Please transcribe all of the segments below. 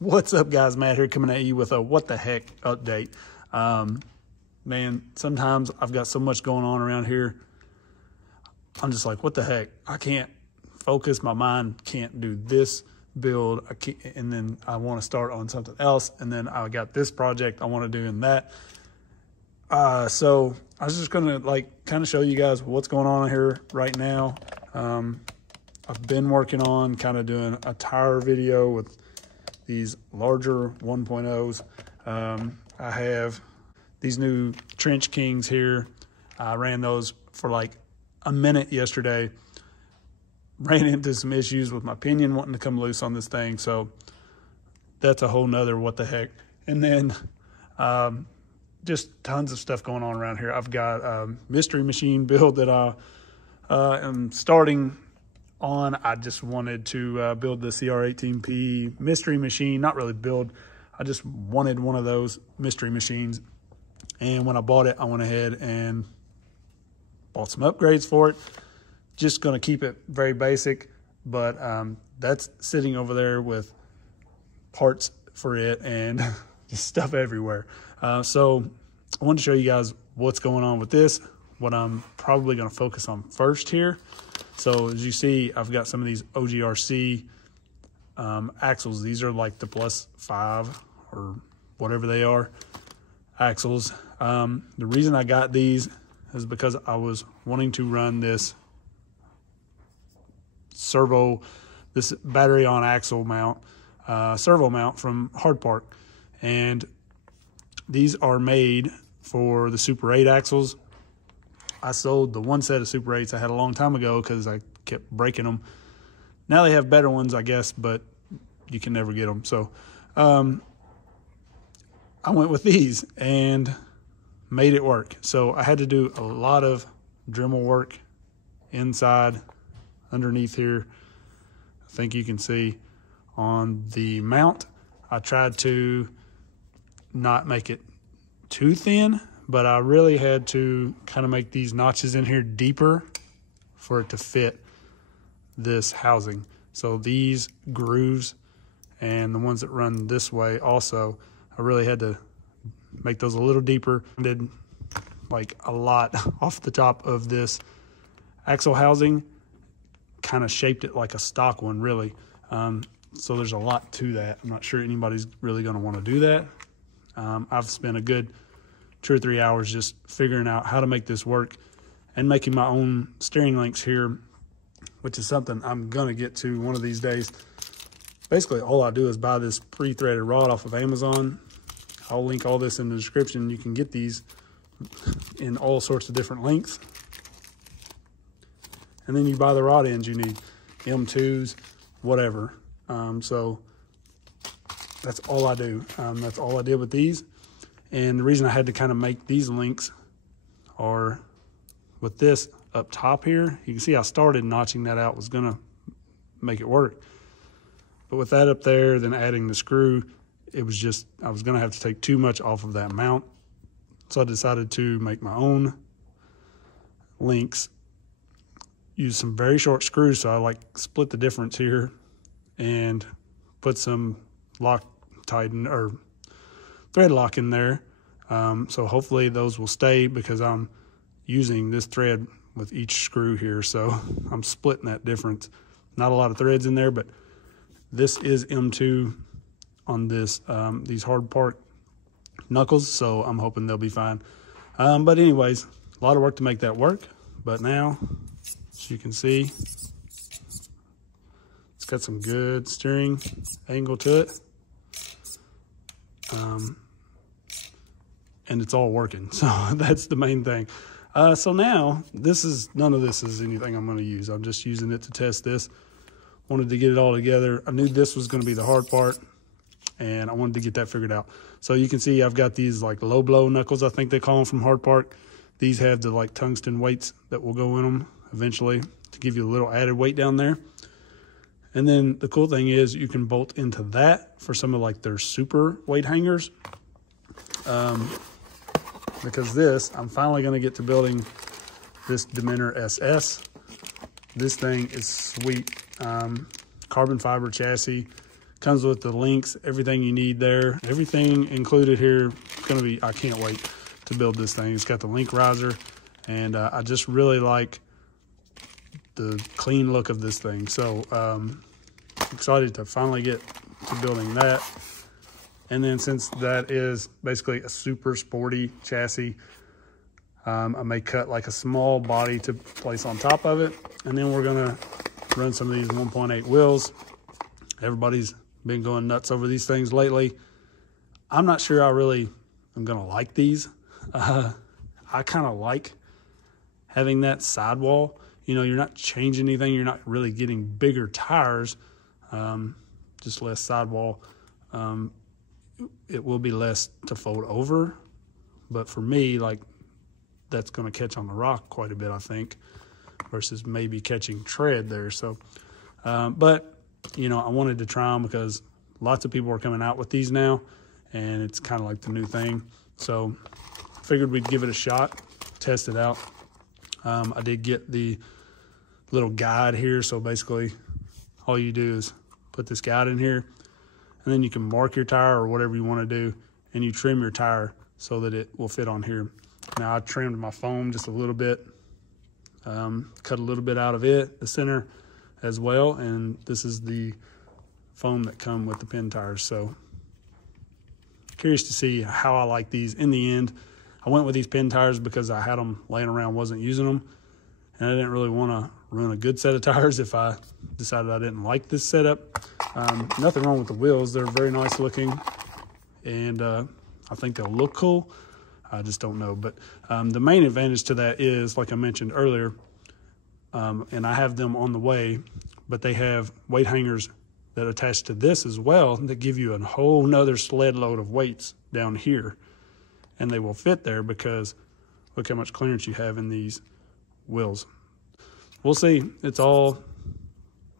What's up, guys? Matt here coming at you with a what the heck update. Man, sometimes I've got so much going on around here. I'm just like, what the heck? I can't focus. My mind can't do this build. I can't, and then I want to start on something else. And then I got this project I want to do in that. So I was just going to kind of show you guys what's going on here right now. I've been working on kind of doing a tire video with these larger 1.0s. I have these new Trench Kings here. I ran those for like a minute yesterday. Ran into some issues with my pinion wanting to come loose on this thing. So that's a whole nother what the heck. And then just tons of stuff going on around here. I've got a mystery machine build that I am starting on. I just wanted to build the CR18P mystery machine. Not really build, I just wanted one of those mystery machines. And when I bought it, I went ahead and bought some upgrades for it. Just gonna keep it very basic, but that's sitting over there with parts for it and just stuff everywhere. So I wanted to show you guys what's going on with this, what I'm probably gonna focus on first here. So as you see, I've got some of these OGRC axles. These are like the +5 or whatever they are axles. The reason I got these is because I was wanting to run this this battery on axle mount, servo mount from Hard Park. And these are made for the Super 8 axles. I sold the one set of Super 8s I had a long time ago because I kept breaking them. Now they have better ones, I guess, but you can never get them. So I went with these and made it work. So I had to do a lot of Dremel work inside, underneath here. I think you can see on the mount, I tried to not make it too thin, but I really had to kind of make these notches in here deeper for it to fit this housing. So these grooves and the ones that run this way also, I really had to make those a little deeper. I did like a lot off the top of this axle housing, kind of shaped it like a stock one, really. So there's a lot to that. I'm not sure anybody's really gonna wanna do that. I've spent a good 2 or 3 hours just figuring out how to make this work and making my own steering links here, which is something I'm gonna get to one of these days. Basically, all I do is buy this pre-threaded rod off of Amazon. I'll link all this in the description. You can get these in all sorts of different lengths. And then you buy the rod ends you need, M2s, whatever. So that's all I do. That's all I did with these. And the reason I had to kind of make these links are with this up top here. You can see I started notching that out, was gonna make it work. But with that up there, then adding the screw, it was just, I was gonna have to take too much off of that mount. So I decided to make my own links, use some very short screws. So I split the difference here and put some Loctite or thread lock in there. So hopefully those will stay because I'm using this thread with each screw here. So I'm splitting that difference. Not a lot of threads in there, but this is M2 on this, these Hard Park knuckles. So I'm hoping they'll be fine. But anyways, a lot of work to make that work. But now, as you can see, it's got some good steering angle to it. And it's all working. So that's the main thing. So now none of this is anything I'm gonna use. I'm just using it to test this. Wanted to get it all together. I knew this was gonna be the hard part and I wanted to get that figured out. So you can see I've got these low blow knuckles, I think they call them, from Hard Park. These have the tungsten weights that will go in them eventually to give you a little added weight down there. And then the cool thing is you can bolt into that for some of their super weight hangers. Because I'm finally gonna get to building this Demeanor SS. This thing is sweet. Carbon fiber chassis, Comes with the links, everything you need there. Everything included here. Gonna be, I can't wait to build this thing. It's got the link riser, and I just really like the clean look of this thing. So excited to finally get to building that. And then since that is basically a super sporty chassis, I may cut like a small body to place on top of it. And then we're gonna run some of these 1.8 wheels. Everybody's been going nuts over these things lately. I'm not sure I really am gonna like these. I kind of like having that sidewall. You know, you're not changing anything. You're not really getting bigger tires, just less sidewall. It will be less to fold over, but for me, like, that's going to catch on the rock quite a bit, I think, versus maybe catching tread there. So, but, you know, I wanted to try them because lots of people are coming out with these now, and it's kind of like the new thing. So figured we'd give it a shot, test it out. I did get the little guide here. So basically all you do is put this guide in here, and then you can mark your tire or whatever you want to do, and you trim your tire so that it will fit on here. Now I trimmed my foam just a little bit, cut a little bit out of it, the center as well, and this is the foam that come with the pin tires. So curious to see how I like these in the end. I went with these pin tires because I had them laying around, wasn't using them, and I didn't really want to run a good set of tires if I decided I didn't like this setup. Nothing wrong with the wheels. They're very nice looking, and I think they'll look cool. I just don't know. But the main advantage to that is, like I mentioned earlier, and I have them on the way, but they have weight hangers that attach to this as well that give you a whole nother sled load of weights down here, and they will fit there because look how much clearance you have in these wheels. We'll see. It's all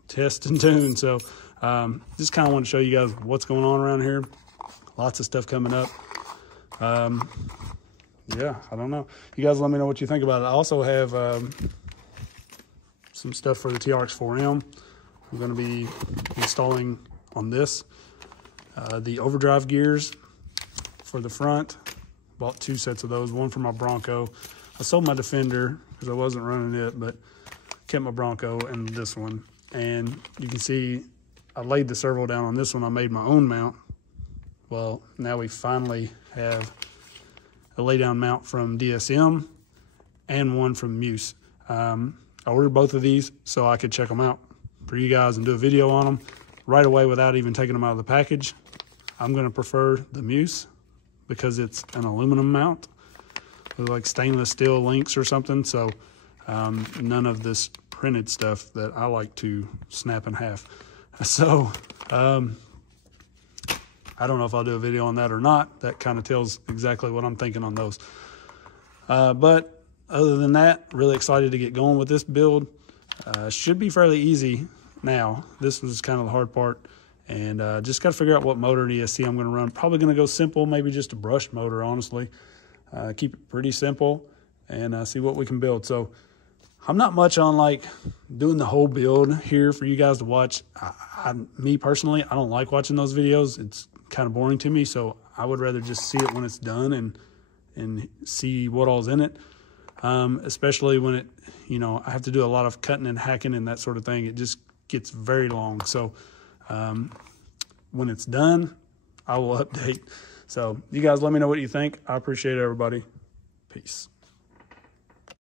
test and tune. So just kind of want to show you guys what's going on around here. Lots of stuff coming up. Yeah, I don't know. You guys let me know what you think about it. I also have some stuff for the TRX4M. I'm going to be installing on this. The overdrive gears for the front. Bought 2 sets of those, one for my Bronco. I sold my Defender because I wasn't running it, but kept my Bronco and this one. And you can see I laid the servo down on this one. I made my own mount. Well, now we finally have a lay down mount from DSM and one from Muse. I ordered both of these so I could check them out for you guys and do a video on them right away without even taking them out of the package. I'm going to prefer the Muse because it's an aluminum mount with like stainless steel links or something. So none of this printed stuff that I like to snap in half. So I don't know if I'll do a video on that or not. That kind of tells exactly what I'm thinking on those. But other than that, really excited to get going with this build. Should be fairly easy now. This was kind of the hard part. And just got to figure out what motor and ESC I'm going to run. Probably going to go simple, maybe just a brushed motor, honestly. Keep it pretty simple and see what we can build. So I'm not much on like doing the whole build here for you guys to watch. Me personally, I don't like watching those videos. It's kind of boring to me. So I would rather just see it when it's done and see what all's in it. Especially when it, you know, I have to do a lot of cutting and hacking and that sort of thing. It just gets very long. So when it's done, I will update. So you guys let me know what you think. I appreciate it, everybody. Peace.